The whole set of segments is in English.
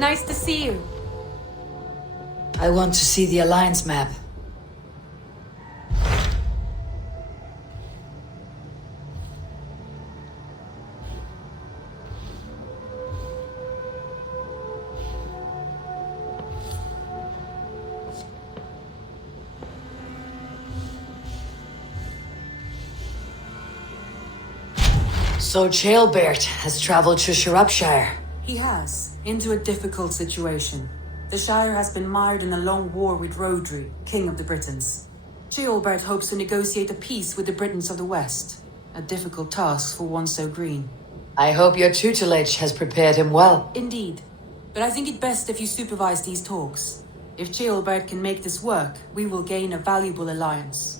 Nice to see you. I want to see the Alliance map. So Jailbert has traveled to Sciropescire. He has, into a difficult situation. The Shire has been mired in a long war with Rhodri, King of the Britons. Jailbert hopes to negotiate a peace with the Britons of the West. A difficult task for one so green. I hope your tutelage has prepared him well. Indeed. But I think it best if you supervise these talks. If Jailbert can make this work, we will gain a valuable alliance.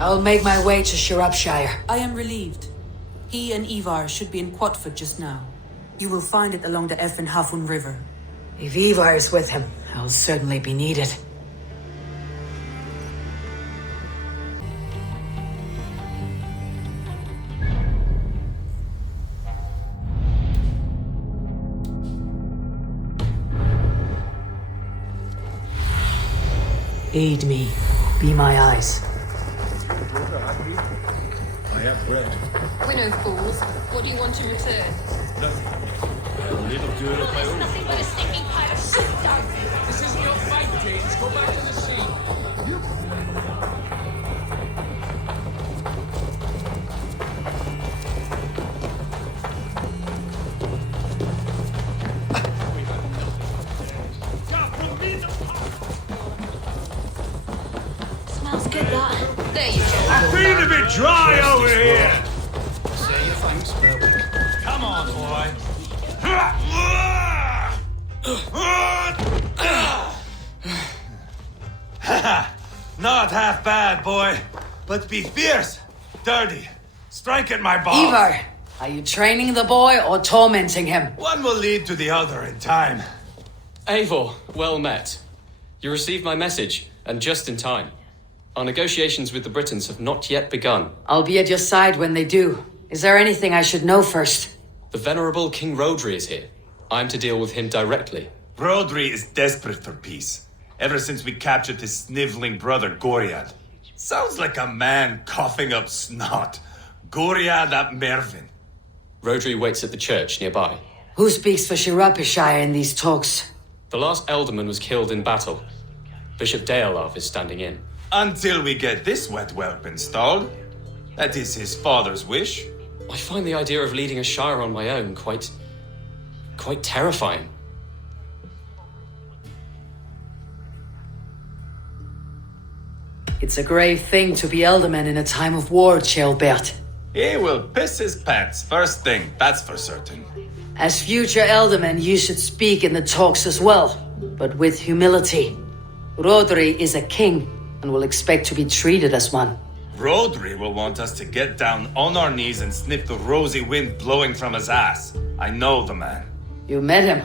I'll make my way to Sciropescire. I am relieved. He and Ivar should be in Quatford just now. You will find it along the Effen Hafun River. If Ivar is with him, I'll certainly be needed. Aid me. Be my eyes. I have blood. We're no fools. What do you want in return? Nothing. A little girl of my own. Nothing but a stinking pile of shit, dog. This isn't your fight, James. Go back to the sea. Smells good, that. There you go. I'm feeling a bit dry over here. Say your thanks, Berwick. Come on, boy. Not half bad, boy. But be fierce, dirty. Strike at my balls. Ivar, are you training the boy or tormenting him? One will lead to the other in time. Eivor, well met. You received my message, and just in time. Our negotiations with the Britons have not yet begun. I'll be at your side when they do. Is there anything I should know first? The venerable King Rhodri is here. I'm to deal with him directly. Rhodri is desperate for peace. Ever since we captured his sniveling brother, Goriad. Sounds like a man coughing up snot. Goriad ap Mervin. Rhodri waits at the church nearby. Who speaks for Sciropescire in these talks? The last alderman was killed in battle. Bishop Deolav is standing in. Until we get this wet whelp installed. That is his father's wish. I find the idea of leading a shire on my own quite terrifying. It's a grave thing to be alderman in a time of war, Jailbert. He will piss his pants first thing, that's for certain. As future alderman, you should speak in the talks as well, but with humility. Rhodri is a king and will expect to be treated as one. Rhodri will want us to get down on our knees and sniff the rosy wind blowing from his ass. I know the man. You met him.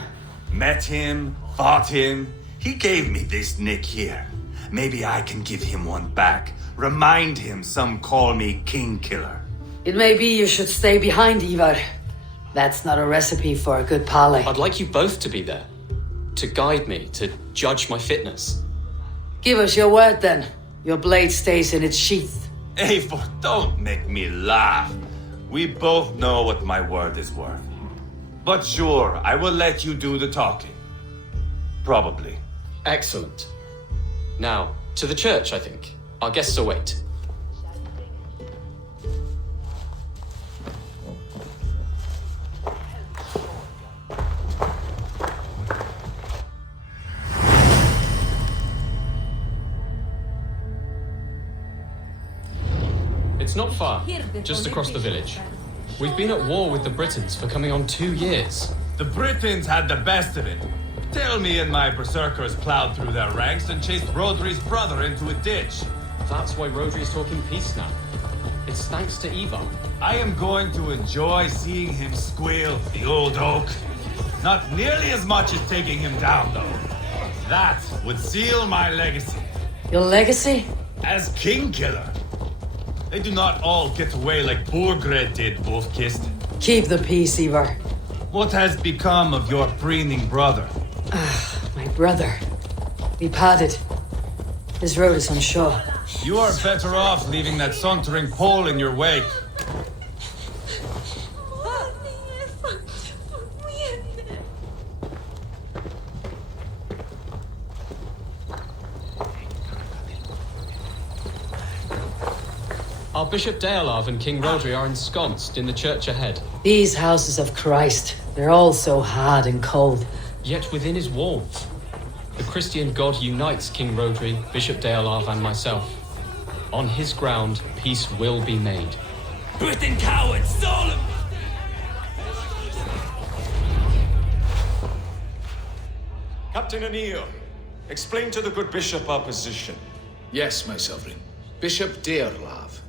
Met him, fought him. He gave me this nick here. Maybe I can give him one back. Remind him some call me king killer. It may be you should stay behind, Ivar. That's not a recipe for a good parley. I'd like you both to be there. To guide me, to judge my fitness. Give us your word then. Your blade stays in its sheath. Eivor, don't make me laugh. We both know what my word is worth. But sure, I will let you do the talking. Probably. Excellent. Now, to the church, I think. Our guests await. It's not far, just across the village. We've been at war with the Britons for coming on 2 years. The Britons had the best of it. Tell me and my berserkers plowed through their ranks and chased Rhodri's brother into a ditch. That's why Rhodri is talking peace now. It's thanks to Ivar. I am going to enjoy seeing him squeal, the old oak. Not nearly as much as taking him down, though. That would seal my legacy. Your legacy? As king killer. They do not all get away like Borgred did, Wolf-Kissed. Keep the peace, Ivar. What has become of your breathing brother? My brother. We parted. His road is unsure. You are better off leaving that sauntering Pole in your wake. Our Bishop Deolav and King Rodri are ensconced in the church ahead. These houses of Christ, they're all so hard and cold. Yet within his walls, the Christian God unites King Rodri, Bishop Deolav, and myself. On his ground, peace will be made. Britain cowards, Solomon! Captain O'Neill, explain to the good bishop our position. Yes, my sovereign. Bishop Deolav.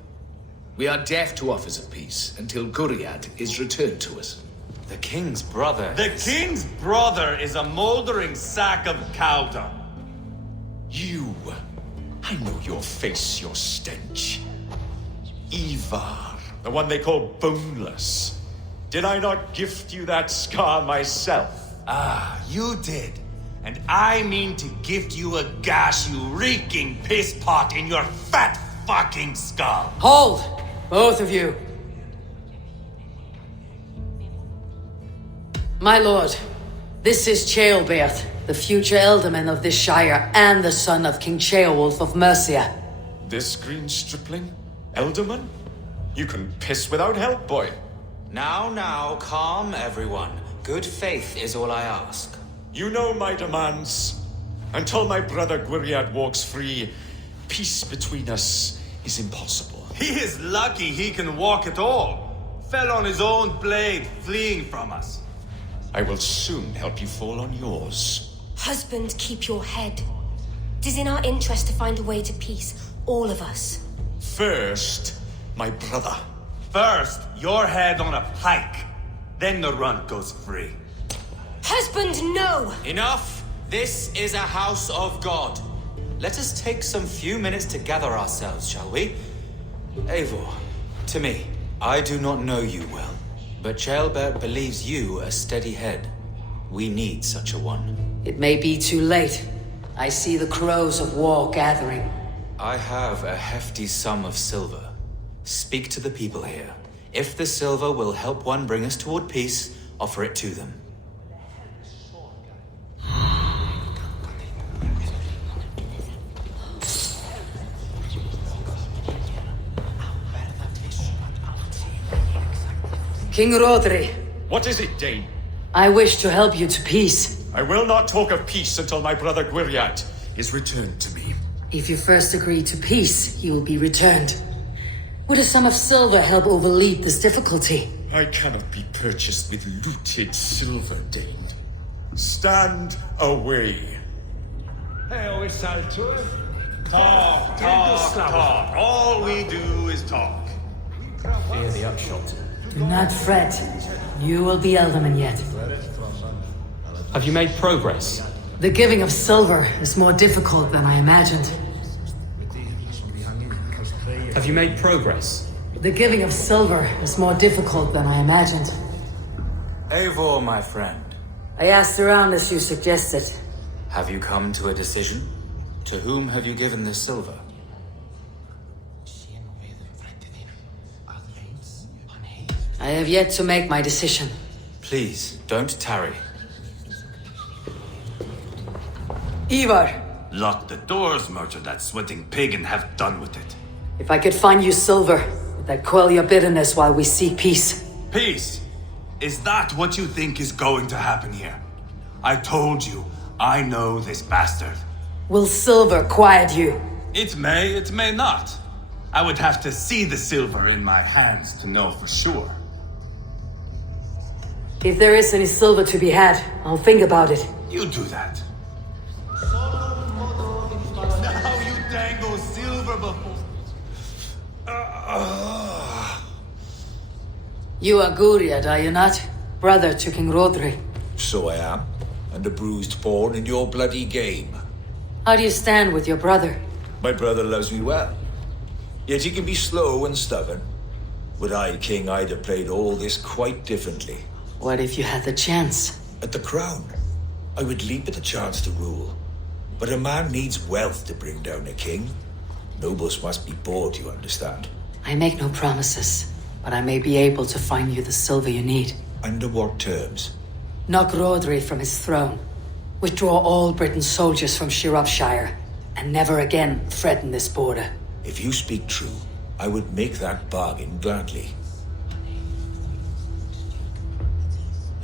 We are deaf to offers of peace until Guriad is returned to us. The king's brother. The king's brother is a mouldering sack of cow dung. You. I know your face, your stench. Ivar, the one they call boneless. Did I not gift you that scar myself? Ah, you did. And I mean to gift you a gash, you reeking piss pot in your fat fucking skull. Hold! Both of you. My lord, this is Ceolbert, the future alderman of this shire and the son of King Ceolwulf of Mercia. This green stripling? Elderman? You can piss without help, boy. Now, calm everyone. Good faith is all I ask. You know my demands. Until my brother Gwiriad walks free, peace between us is impossible. He is lucky he can walk at all. Fell on his own blade, fleeing from us. I will soon help you fall on yours. Husband, keep your head. It is in our interest to find a way to peace, all of us. First, my brother. First, your head on a pike. Then the runt goes free. Husband, no! Enough! This is a house of God. Let us take some few minutes to gather ourselves, shall we? Eivor, to me, I do not know you well, but Ceolbert believes you a steady head. We need such a one. It may be too late. I see the crows of war gathering. I have a hefty sum of silver. Speak to the people here. If the silver will help one bring us toward peace, offer it to them. King Rodri, What is it, Dane? I wish to help you to peace. I will not talk of peace until my brother Gwiriad is returned to me. If you first agree to peace, he will be returned. Would a sum of silver help overleap this difficulty? I cannot be purchased with looted silver, Dane. Stand away. Talk. All we do is talk. Fear the upshot. Do not fret. You will be alderman yet. Have you made progress? The giving of silver is more difficult than I imagined. Have you made progress? The giving of silver is more difficult than I imagined. Eivor, my friend, I asked around as you suggested. have you come to a decision? To whom have you given this silver? I have yet to make my decision. Please, don't tarry. Ivar, Lock the doors, murder that sweating pig, and have done with it. if I could find you silver, would that quell your bitterness while we seek peace? Peace? Is that what you think is going to happen here? I told you, I know this bastard. Will silver quiet you? It may not. I would have to see the silver in my hands to know for sure. If there is any silver to be had, I'll think about it. You do that. Now you dangle silver before... You are Guriad, are you not? Brother to King Rodri. So I am, and a bruised pawn in your bloody game. How do you stand with your brother? My brother loves me well. Yet he can be slow and stubborn. Would I, King, I'd have played all this quite differently. What if you had the chance? At the crown, I would leap at the chance to rule. But a man needs wealth to bring down a king. Nobles must be bought, you understand. I make no promises, but I may be able to find you the silver you need. Under what terms? Knock Rodri from his throne. Withdraw all Britain's soldiers from Sciropescire, and never again threaten this border. If you speak true, I would make that bargain gladly.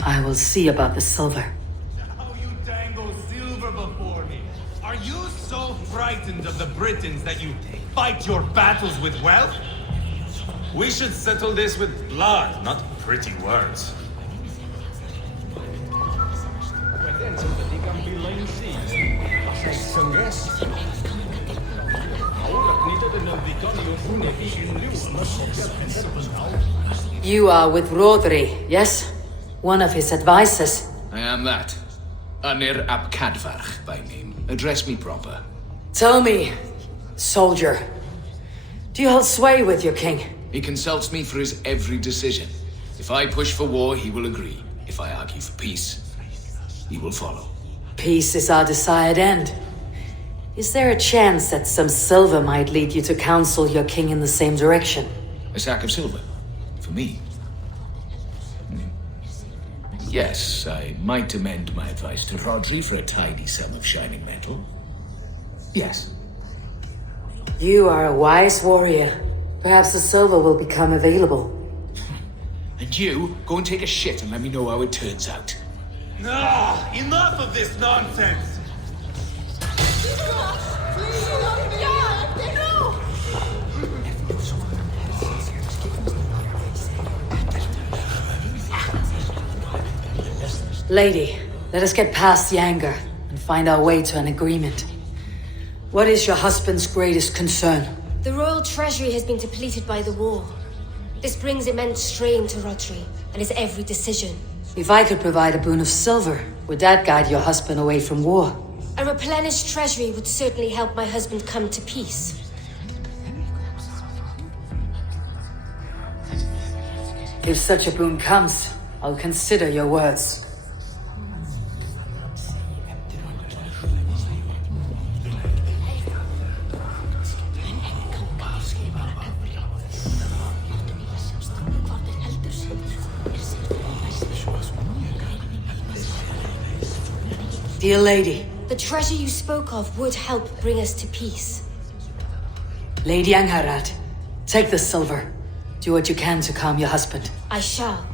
I will see about the silver. How you dangle silver before me? Are you so frightened of the Britons that you fight your battles with wealth? We should settle this with blood, not pretty words. You are with Rodri, yes? One of his advisors. I am that. Anir ap Cadfarch by name. Address me proper. Tell me, soldier, do you hold sway with your king? He consults me for his every decision. If I push for war, he will agree. If I argue for peace, he will follow. Peace is our desired end. Is there a chance that some silver might lead you to counsel your king in the same direction? A sack of silver? For me? Yes, I might amend my advice to Rodri for a tidy sum of shining metal. Yes. You are a wise warrior. Perhaps the silver will become available. And you, go and take a shit and let me know how it turns out. Ah, enough of this nonsense! Lady, let us get past the anger and find our way to an agreement. What is your husband's greatest concern? The royal treasury has been depleted by the war. This brings immense strain to Rodri and his every decision. If I could provide a boon of silver, would that guide your husband away from war? A replenished treasury would certainly help my husband come to peace. If such a boon comes, I'll consider your words. Dear lady. The treasure you spoke of would help bring us to peace. Lady Angharad, take the silver. Do what you can to calm your husband. I shall.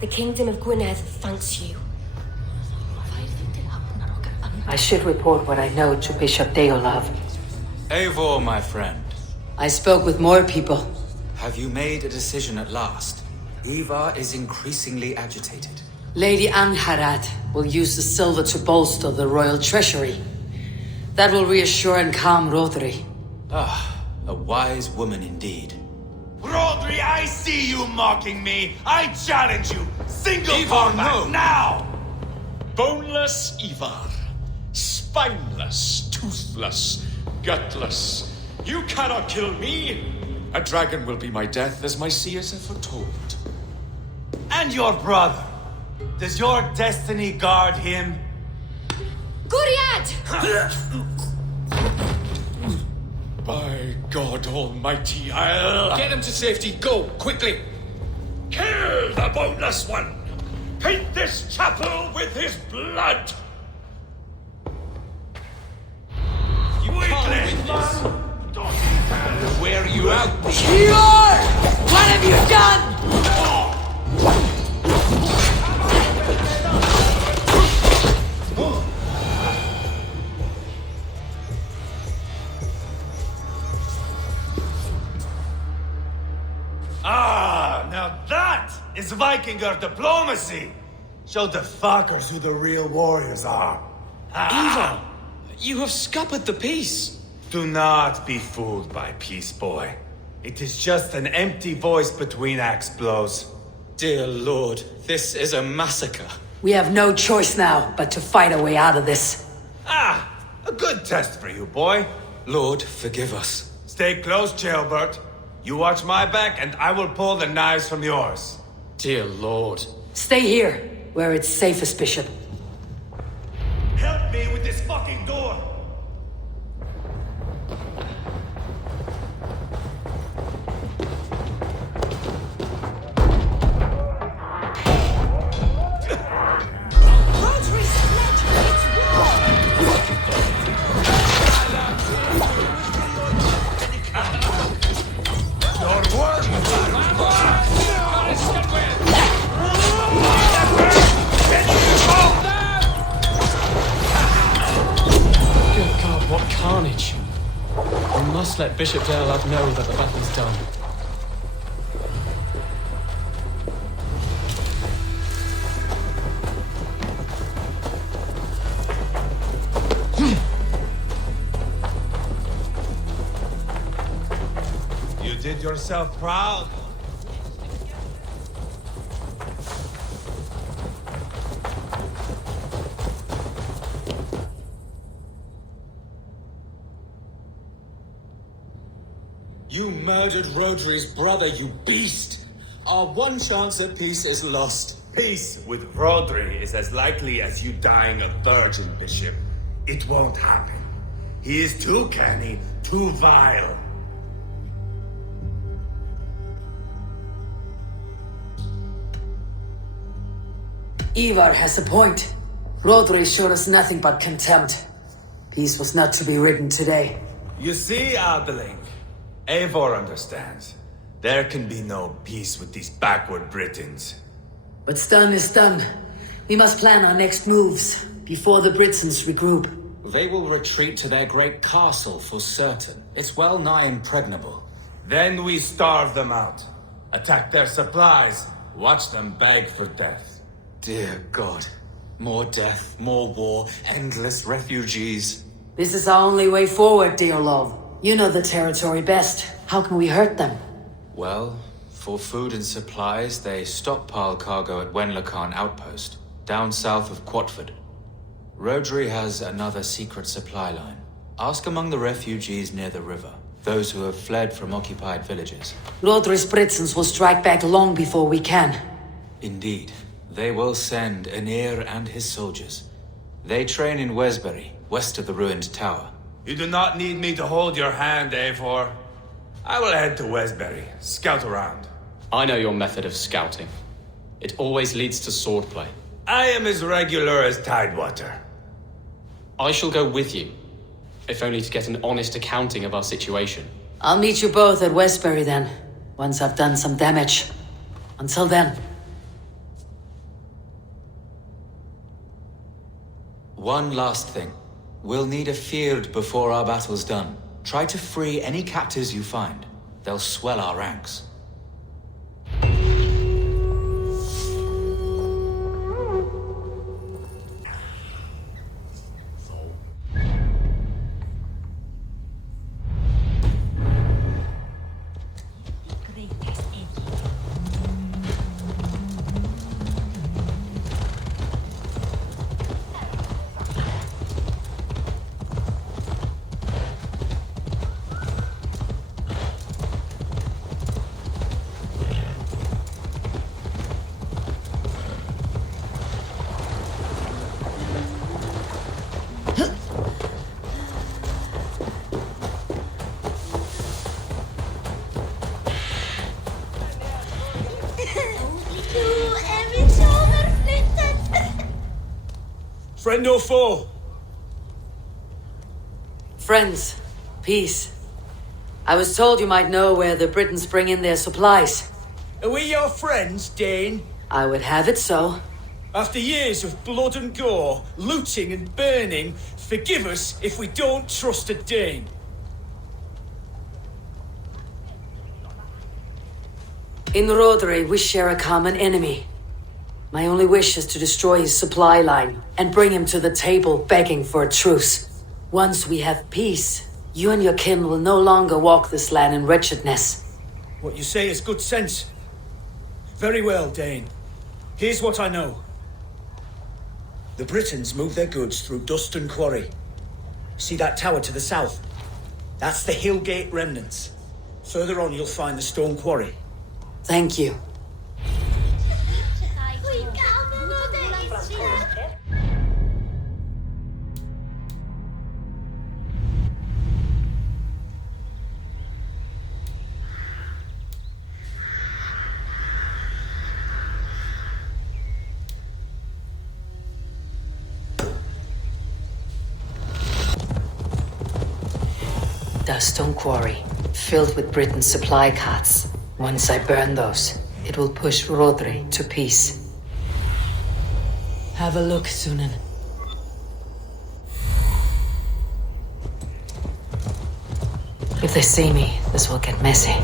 The Kingdom of Gwynedd thanks you. I should report what I know to Bishop Deolav. Eivor, my friend. I spoke with more people. Have you made a decision at last? Ivar is increasingly agitated. Lady Angharad will use the silver to bolster the royal treasury. That will reassure and calm Rodri. Ah, a wise woman indeed. Rodri, I see you mocking me! I challenge you! Single Ivar, combat, no. now! Boneless Ivar. Spineless, toothless, gutless. You cannot kill me! A dragon will be my death, as my seers have foretold. And your brother? Does your destiny guard him? Gwynedd! By God Almighty, I'll... Get him to safety, go, quickly! Kill the boneless one! Paint this chapel with his blood! You weakling! Where are you out? Kior! What have you done? Ah, now that is Vikinger diplomacy! Show the fuckers who the real warriors are. Ivar! You have scuppered the peace! Do not be fooled by peace, boy. It is just an empty voice between axe blows. Dear Lord, this is a massacre. We have no choice now but to fight our way out of this. Ah, a good test for you, boy. Lord, forgive us. Stay close, Jailbert. You watch my back, and I will pull the knives from yours. Dear Lord. Stay here, where it's safest, Bishop. Help me with this fucking door! Good God, what carnage. We must let Bishop Deorlav know that the battle's done. You did yourself proud. You murdered Rodri's brother, you beast! Our one chance at peace is lost. Peace with Rodri is as likely as you dying a virgin, Bishop. It won't happen. He is too canny, too vile. Ivar has a point. Rodri showed us nothing but contempt. Peace was not to be written today. You see, Adeling, Eivor understands. There can be no peace with these backward Britons. What's done is done. We must plan our next moves, before the Britons regroup. They will retreat to their great castle for certain. It's well nigh impregnable. Then we starve them out. Attack their supplies. Watch them beg for death. Dear God. More death, more war, endless refugees. This is our only way forward, dear love. You know the territory best. How can we hurt them? Well, for food and supplies, they stockpile cargo at Wenlacan Outpost, down south of Quatford. Rodri has another secret supply line. Ask among the refugees near the river, those who have fled from occupied villages. Rodri's Britons will strike back long before we can. Indeed. They will send Anir and his soldiers. They train in Wesbury, west of the ruined tower. You do not need me to hold your hand, Eivor. I will head to Wesbury, scout around. I know your method of scouting. It always leads to swordplay. I am as regular as Tidewater. I shall go with you, if only to get an honest accounting of our situation. I'll meet you both at Westbury then, once I've done some damage. Until then. One last thing. We'll need a field before our battle's done. Try to free any captives you find. They'll swell our ranks. Friend or foe? Friends. Peace. I was told you might know where the Britons bring in their supplies. Are we your friends, Dane? I would have it so. After years of blood and gore, looting and burning, forgive us if we don't trust a Dane. In Rodri, we share a common enemy. My only wish is to destroy his supply line and bring him to the table begging for a truce. Once we have peace, you and your kin will no longer walk this land in wretchedness. What you say is good sense. Very well, Dane. Here's what I know. The Britons move their goods through Dust and Quarry. See that tower to the south? That's the Hillgate remnants. Further on, you'll find the stone quarry. Thank you. The stone quarry, filled with Britain's supply carts. Once I burn those, it will push Rodri to peace. Have a look, Sunan. If they see me, this will get messy.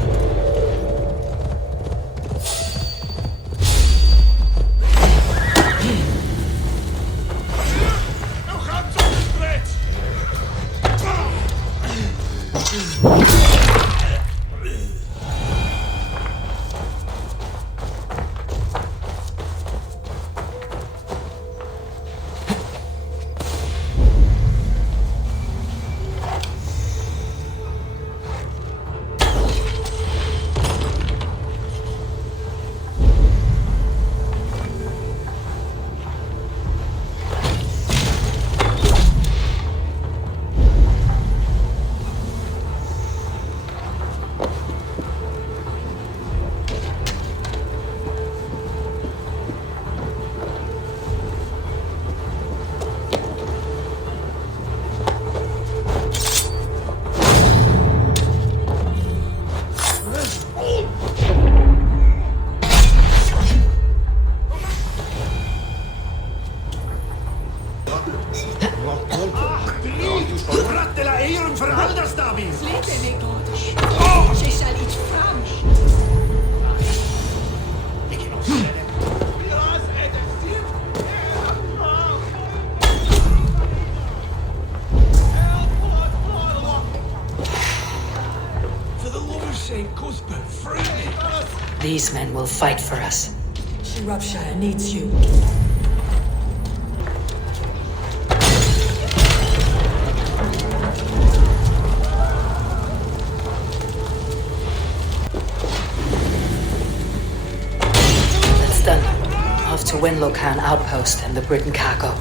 These men will fight for us. Sciropescire needs you. That's done. Off to Winlocan outpost and the Britain cargo.